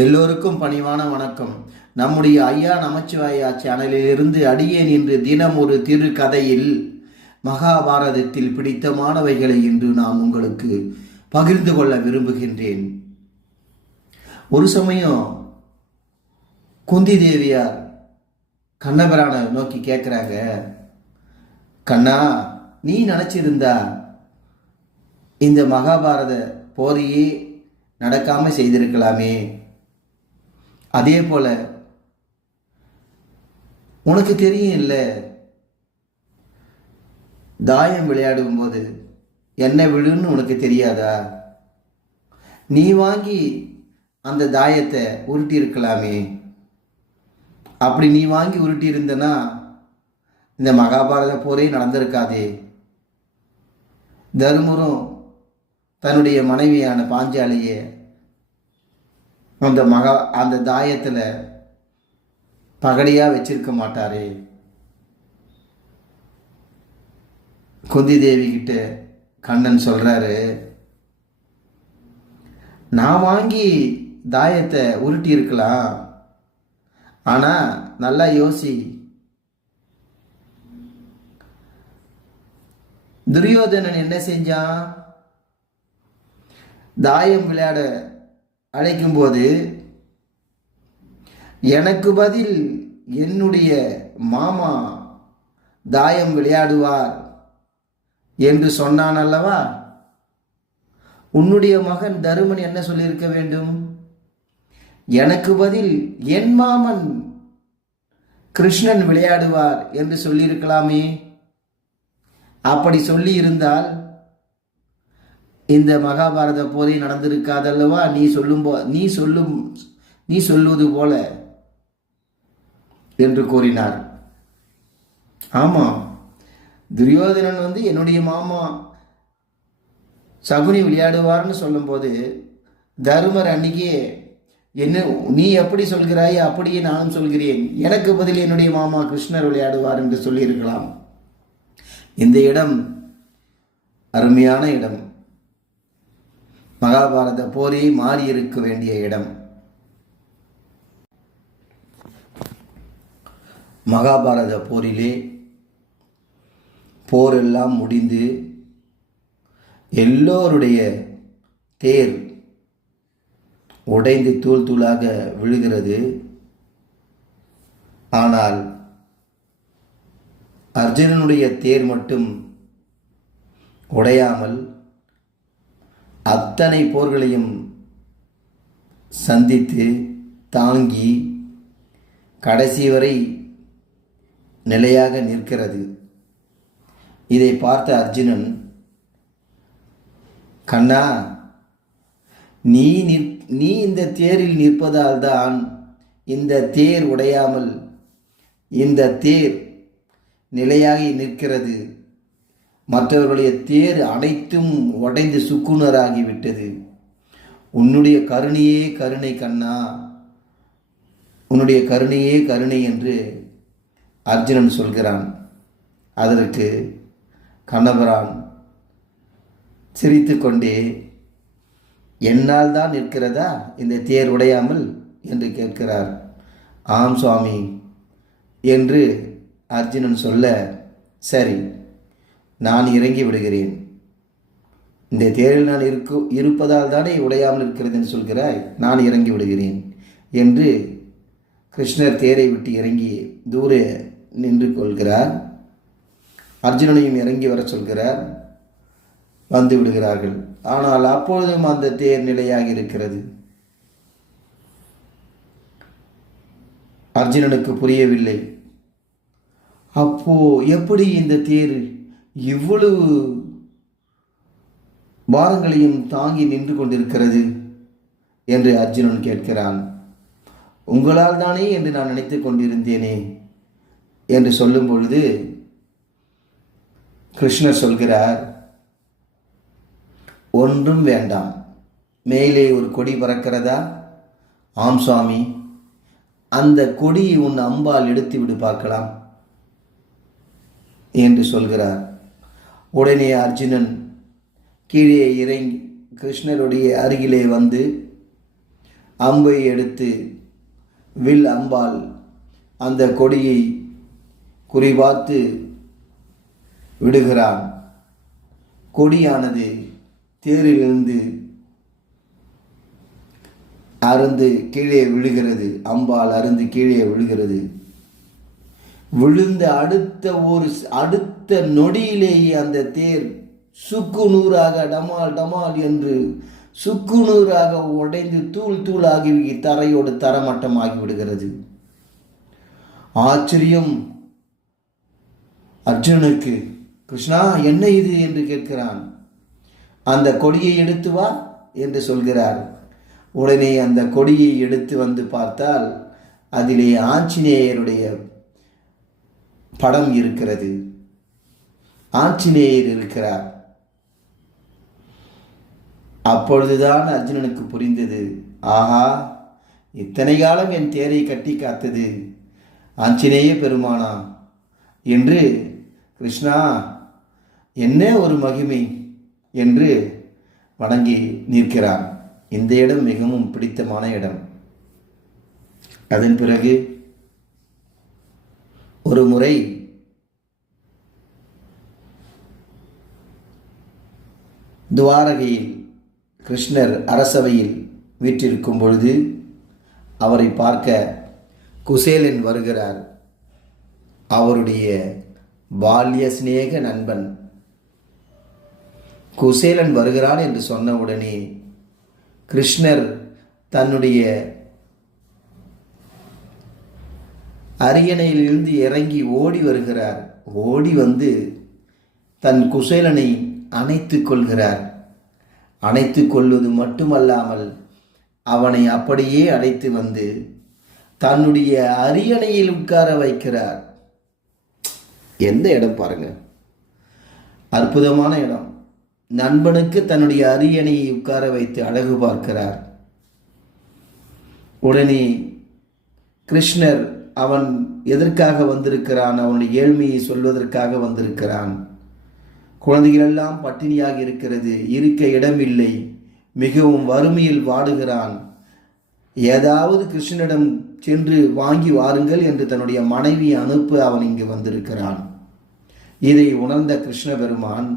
எல்லோருக்கும் பணிவான வணக்கம். நம்முடைய ஐயா நமச்சிவாயா சேனலிலிருந்து அடியேன் இன்று தினம் ஒரு திரு கதையில் மகாபாரதத்தில் பிடித்தமானவைகளை இன்று நான் உங்களுக்கு பகிர்ந்து கொள்ள விரும்புகின்றேன். ஒரு சமயம் குந்தி தேவியார் கண்ணபிரானை நோக்கி கேட்குறாங்க, கண்ணா, நீ நினச்சிருந்தா இந்த மகாபாரத போரையே நடக்காம செய்திருக்கலாமே. அதே போல உனக்கு தெரியும் இல்லை, தாயம் விளையாடும் போது என்ன விழுன்னு உனக்கு தெரியாதா? நீ வாங்கி அந்த தாயத்தை உருட்டி இருக்கலாமே. அப்படி நீ வாங்கி உருட்டி இருந்தனா இந்த மகாபாரத போரே நடந்திருக்காதே. தருமரும் தன்னுடைய மனைவியான பாஞ்சாலியை அந்த தாயத்தில் பகடியாக வச்சிருக்க மாட்டாரே. குந்தி தேவி கிட்ட கண்ணன் சொல்றாரு, நான் வாங்கி தாயத்தை உருட்டி இருக்கலாம், ஆனா நல்லா யோசி, துரியோதனன் என்ன செஞ்சான்? தாயம் விளையாட அழைக்கும்போது எனக்கு பதில் என்னுடைய மாமா தாயம் விளையாடுவார் என்று சொன்னான் அல்லவா? உன்னுடைய மகன் தருமன் என்ன சொல்லியிருக்க வேண்டும்? எனக்கு பதில் என் மாமன் கிருஷ்ணன் விளையாடுவார் என்று சொல்லியிருக்கலாமே. அப்படி சொல்லி இருந்தால் இந்த மகாபாரத போரே நடந்திருக்காதல்லவா? நீ சொல்லுவது போல என்று கூறினார். ஆமாம், துரியோதனன் என்னுடைய மாமா சகுனி விளையாடுவார்னு சொல்லும்போது தருமர் அன்னைக்கே என்ன நீ எப்படி சொல்கிறாய், அப்படியே நானும் சொல்கிறேன், எனக்கு பதில் என்னுடைய மாமா கிருஷ்ணர் விளையாடுவார் என்று சொல்லியிருக்கலாம். இந்த இடம் அருமையான இடம். மகாபாரத போரே மாறி இருக்க வேண்டிய இடம். மகாபாரத போரிலே போரெல்லாம் முடிந்து எல்லோருடைய தேர் உடைந்து தூள் தூளாக விழுகிறது. ஆனால் அர்ஜுனனுடைய தேர் மட்டும் உடையாமல் அத்தனை போர்களையும் சந்தித்து தாங்கி கடைசி வரை நிலையாக நிற்கிறது. இதை பார்த்த அர்ஜுனன், கண்ணா, நீ இந்த தேரில் நிற்பதால் தான் இந்த தேர் உடையாமல் இந்த தேர் நிலையாகி நிற்கிறது. மற்றவர்களுடைய தேர் அனைத்தும் உடைந்து சுக்குநராகிவிட்டது. உன்னுடைய கருணையே கருணை கண்ணா, உன்னுடைய கருணையே கருணை என்று அர்ஜுனன் சொல்கிறான். அதற்கு கண்ணபிரான் சிரித்து கொண்டே, என்னால் தான் நிற்கிறதா இந்த தேர் உடையாமல் என்று கேட்கிறார். ஆம் சுவாமி என்று அர்ஜுனன் சொல்ல, சரி, நான் இறங்கி விடுகிறேன். இந்த தேரில் நான் இருப்பதால் தானே உடையாமல் இருக்கிறது என்று சொல்கிறாய், நான் இறங்கி விடுகிறேன் என்று கிருஷ்ணர் தேரை விட்டு இறங்கி தூரே நின்று கொள்கிறார். அர்ஜுனனையும் இறங்கி வர சொல்கிறார். வந்து விடுகிறார்கள். ஆனால் அப்பொழுதும் அந்த தேர் நிலையாகி இருக்கிறது. அர்ஜுனனுக்கு புரியவில்லை. அப்போ எப்படி இந்த தேர் இவ்வளவு பாரங்களையும் தாங்கி நின்று கொண்டிருக்கிறது என்று அர்ஜுனன் கேட்கிறான். உங்களால் தானே என்று நான் நினைத்து கொண்டிருந்தேனே என்று சொல்லும் பொழுது கிருஷ்ணர் சொல்கிறார், ஒன்றும் வேண்டாம், மேலே ஒரு கொடி பறக்கிறதா? ஆம் சுவாமி, அந்த கொடியை உன் அம்பால் எடுத்து விடு பார்க்கலாம் என்று சொல்கிறார். உடனே அர்ஜுனன் கீழே இறங்கி கிருஷ்ணருடைய அருகிலே வந்து அம்பை எடுத்து வில் அம்பால் அந்த கொடியை குறிபார்த்து விடுகிறான். கொடியானது தேரிலிருந்து அருந்து கீழே விழுகிறது. அம்பால் அருந்து கீழே விழுகிறது. விழுந்த அடுத்த நொடியிலேயே அந்த தேர் சுக்கு நூறாக டமால் டமால் என்று சுக்கு நூறாக உடைந்து தூள் தூளாகி தரையோடு தரமட்டமாகி விடுகிறது. ஆச்சரியம் அர்ஜுனனுக்கு. கிருஷ்ணா, என்ன இது என்று கேட்கிறான். அந்த கொடியை எடுத்து வா என்று சொல்கிறார். உடனே அந்த கொடியை எடுத்து வந்து பார்த்தால் அதிலே ஆஞ்சநேயருடைய படம் இருக்கிறது. ஆஞ்சநேயர் இருக்கிறார். அப்பொழுதுதான் அர்ஜுனனுக்கு புரிந்தது, ஆஹா, இத்தனை காலம் என் தேரை கட்டி காத்தது ஆஞ்சநேய பெருமானா என்று. கிருஷ்ணா, என்ன ஒரு மகிமை என்று வணங்கி நிற்கிறான். இந்த இடம் மிகவும் பிடித்தமான இடம். அதன் பிறகு ஒரு முறை துவாரகையில் கிருஷ்ணர் அரசவையில் வீற்றிருக்கும் பொழுது அவரை பார்க்க குசேலன் வருகிறார். அவருடைய பால்ய சிநேக நண்பன் குசேலன் வருகிறான் என்று சொன்ன உடனே கிருஷ்ணர் தன்னுடைய அரியணையிலிருந்து இறங்கி ஓடி வருகிறார். ஓடி வந்து தன் குசேலனை அணைத்து கொள்கிறார். அணைத்து கொள்வது மட்டுமல்லாமல் அவனை அப்படியே அழைத்து வந்து தன்னுடைய அரியணையில் உட்கார வைக்கிறார். எந்த இடம் பாருங்க, அற்புதமான இடம். நண்பனுக்கு தன்னுடைய அரியணையை உட்கார வைத்து அழகு பார்க்கிறார். உடனே கிருஷ்ணர் அவன் எதற்காக வந்திருக்கிறான்? அவனுடைய ஏழ்மையை சொல்வதற்காக வந்திருக்கிறான். குழந்தைகளெல்லாம் பட்டினியாக இருக்கிறது, இருக்க இடமில்லை, மிகவும் வறுமையில் வாடுகிறான். ஏதாவது கிருஷ்ணனிடம் சென்று வாங்கி வாருங்கள் என்று தன்னுடைய மனைவி அனுப்ப அவன் இங்கு வந்திருக்கிறான். இதை உணர்ந்த கிருஷ்ண பெருமான்,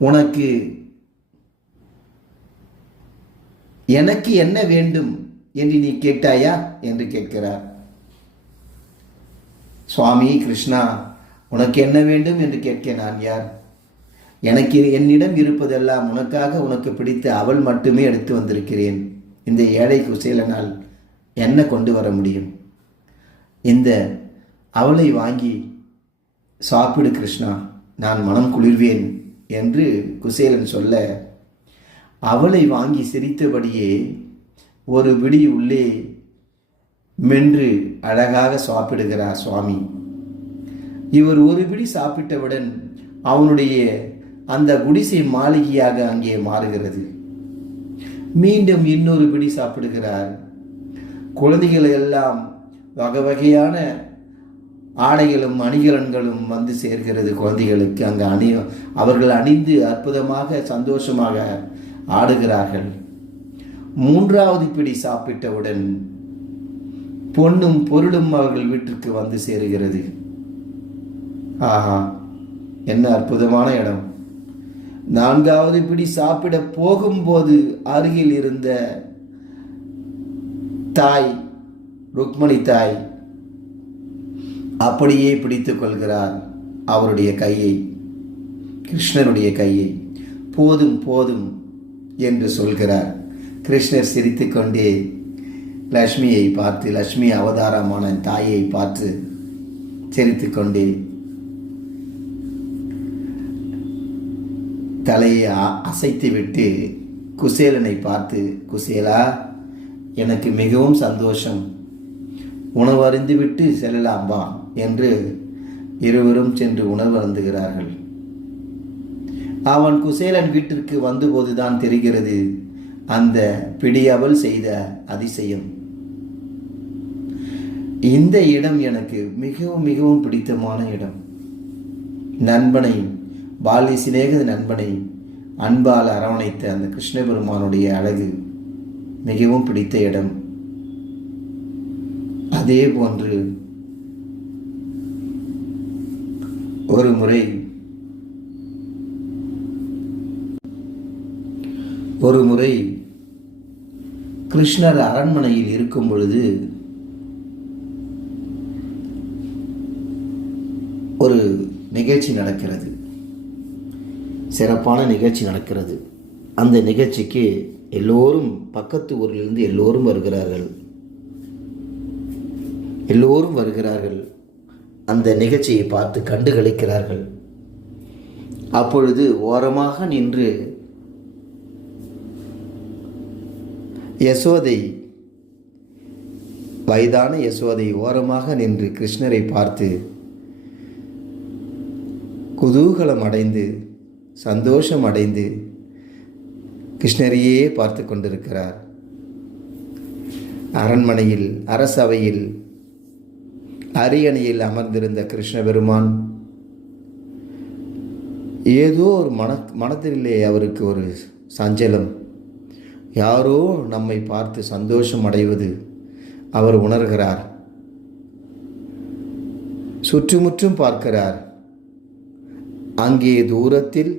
உனக்கு எனக்கு என்ன வேண்டும் என்று நீ கேட்டாயா என்று கேட்கிறார். சுவாமி கிருஷ்ணா, உனக்கு என்ன வேண்டும் என்று கேட்க நான் யார்? எனக்கு என்னிடம் இருப்பதெல்லாம் உனக்காக உனக்கு பிடித்த அவள் மட்டுமே எடுத்து வந்திருக்கிறேன். இந்த ஏழை குசேலனால் என்ன கொண்டு வர முடியும்? இந்த அவளை வாங்கி சாப்பிடு கிருஷ்ணா, நான் மனம் குளிர்வேன் என்று குசேலன் சொல்ல அவளை வாங்கி சிரித்தபடியே ஒரு பிடி உள்ளே மென்று அழகாக சாப்பிடுகிறார் சுவாமி. இவர் ஒரு பிடி சாப்பிட்டவுடன் அவனுடைய அந்த குடிசை மாளிகையாக அங்கே மாறுகிறது. மீண்டும் இன்னொரு பிடி சாப்பிடுகிறார். குழந்தைகள் எல்லாம் வகை வகையான ஆடைகளும் அணிகலன்களும் வந்து சேர்கிறது குழந்தைகளுக்கு. அங்கு அவர்கள் அணிந்து அற்புதமாக சந்தோஷமாக ஆடுகிறார்கள். மூன்றாவது பிடி சாப்பிட்டவுடன் பொன்னும் பொருளும் அவர்கள் வீட்டிற்கு வந்து சேருகிறது. ஆஹா, என்ன அற்புதமான இடம்! நான்காவது பிடி சாப்பிட போகும்போது அருகில் இருந்த தாய், ருக்மணி தாய், அப்படியே பிடித்துக் கொள்கிறார் அவருடைய கையை, கிருஷ்ணருடைய கையை. போதும் போதும் என்று சொல்கிறார். கிருஷ்ணர் சிரித்துக்கொண்டே லக்ஷ்மியை பார்த்து, லக்ஷ்மி அவதாரமான தாயை பார்த்து சிரித்துக்கொண்டே தலையை அசைத்துவிட்டு குசேலனை பார்த்து, குசேலா, எனக்கு மிகவும் சந்தோஷம், உணவு அருந்திவிட்டு செல்லலாம் வா என்று இருவரும் சென்று உணவு அருந்துகிறார்கள். அவன் குசேலன் வீட்டிற்கு வந்தபோதுதான் தெரிகிறது அந்த பிடியவள் செய்த அதிசயம். இந்த இடம் எனக்கு மிகவும் மிகவும் பிடித்தமான இடம். நண்பனை, பால்ய சிநேக நண்பனை அன்பால் அரவணைத்த அந்த கிருஷ்ண பெருமானுடைய அழகு மிகவும் பிடித்த இடம். அதே போன்று ஒரு முறை கிருஷ்ணர் அரண்மனையில் இருக்கும் பொழுது ஒரு நிகழ்ச்சி நடக்கிறது, சிறப்பான நிகழ்ச்சி நடக்கிறது. அந்த நிகழ்ச்சிக்கு எல்லோரும் பக்கத்து ஊரிலிருந்து எல்லோரும் வருகிறார்கள். அந்த நிகழ்ச்சியை பார்த்து கண்டு களிக்கிறார்கள். அப்பொழுது ஓரமாக நின்று யசோதை, வயதான யசோதை ஓரமாக நின்று கிருஷ்ணரை பார்த்து குதூகலம் அடைந்து சந்தோஷம் அடைந்து கிருஷ்ணரையே பார்த்து கொண்டிருக்கிறார். அரண்மனையில் அரசவையில் அரியணையில் அமர்ந்திருந்த கிருஷ்ண பெருமான் ஏதோ ஒரு மனத்திலே அவருக்கு ஒரு சஞ்சலம். யாரோ நம்மை பார்த்து சந்தோஷம் அடைவது அவர் உணர்கிறார். சுற்றுமுற்றும் பார்க்கிறார். அங்கே தூரத்தில்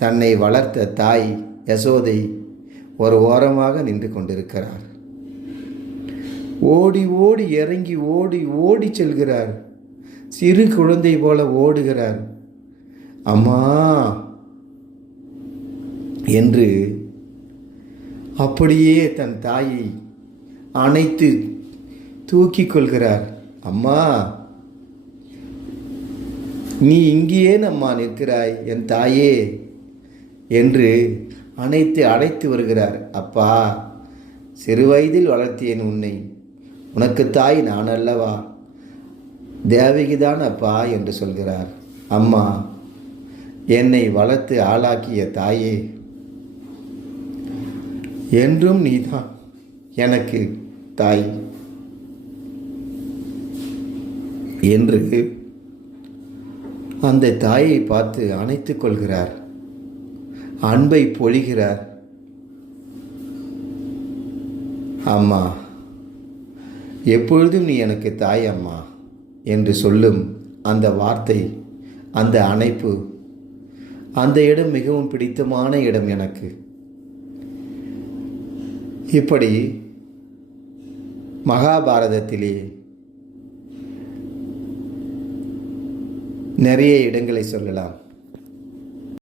தன்னை வளர்த்த தாய் யசோதை ஒரு ஓரமாக நின்று கொண்டிருக்கிறார். ஓடி ஓடி இறங்கி ஓடி ஓடி செல்கிறார். சிறு குழந்தை போல ஓடுகிறார். அம்மா என்று அப்படியே தன் தாயை அணைத்து தூக்கிக் கொள்கிறார். அம்மா, நீ இங்கேயே அம்மா நிற்கிறாய் என் தாயே என்று அழைத்து வருகிறார். அப்பா, சிறு வயதில் வளர்த்தேன் உன்னை, உனக்கு தாய் நான் அல்லவா, தேவகிதான் அப்பா என்று சொல்கிறார். அம்மா, என்னை வளர்த்து ஆளாக்கிய தாயே, என்றும் நீதான் எனக்கு தாய் என்று அந்த தாயை பார்த்து அணைத்துக் கொள்கிறார். அன்பை பொழிகிறார். அம்மா, எப்பொழுதும் நீ எனக்கு தாய் அம்மா என்று சொல்லும் அந்த வார்த்தை, அந்த அணைப்பு, அந்த இடம் மிகவும் பிடித்தமான இடம் எனக்கு. இப்படி மகாபாரதத்திலே நிறைய இடங்களை சொல்லலாம்.